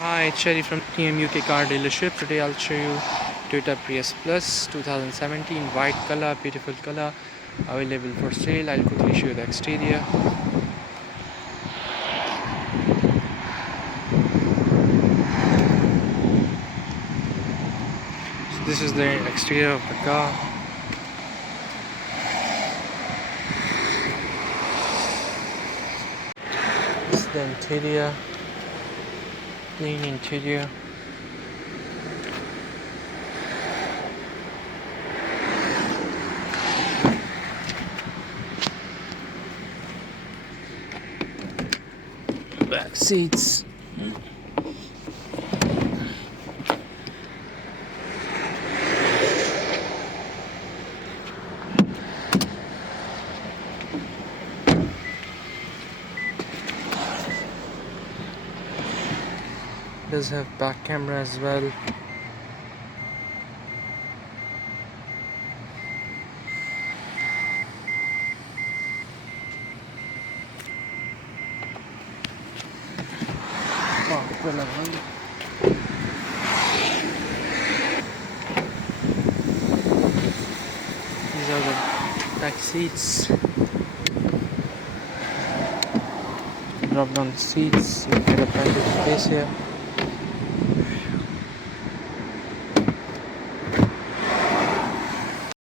Hi, it's Cherry from TM UK car dealership. Today I'll show you Toyota Prius Plus 2017 white color, beautiful color, available for sale. I'll quickly show you the exterior. So this is the exterior of the car. This is the interior, clean interior. Back seats. Does have back camera as well. These are the back seats. Drop down the seats, you get a plenty of space here.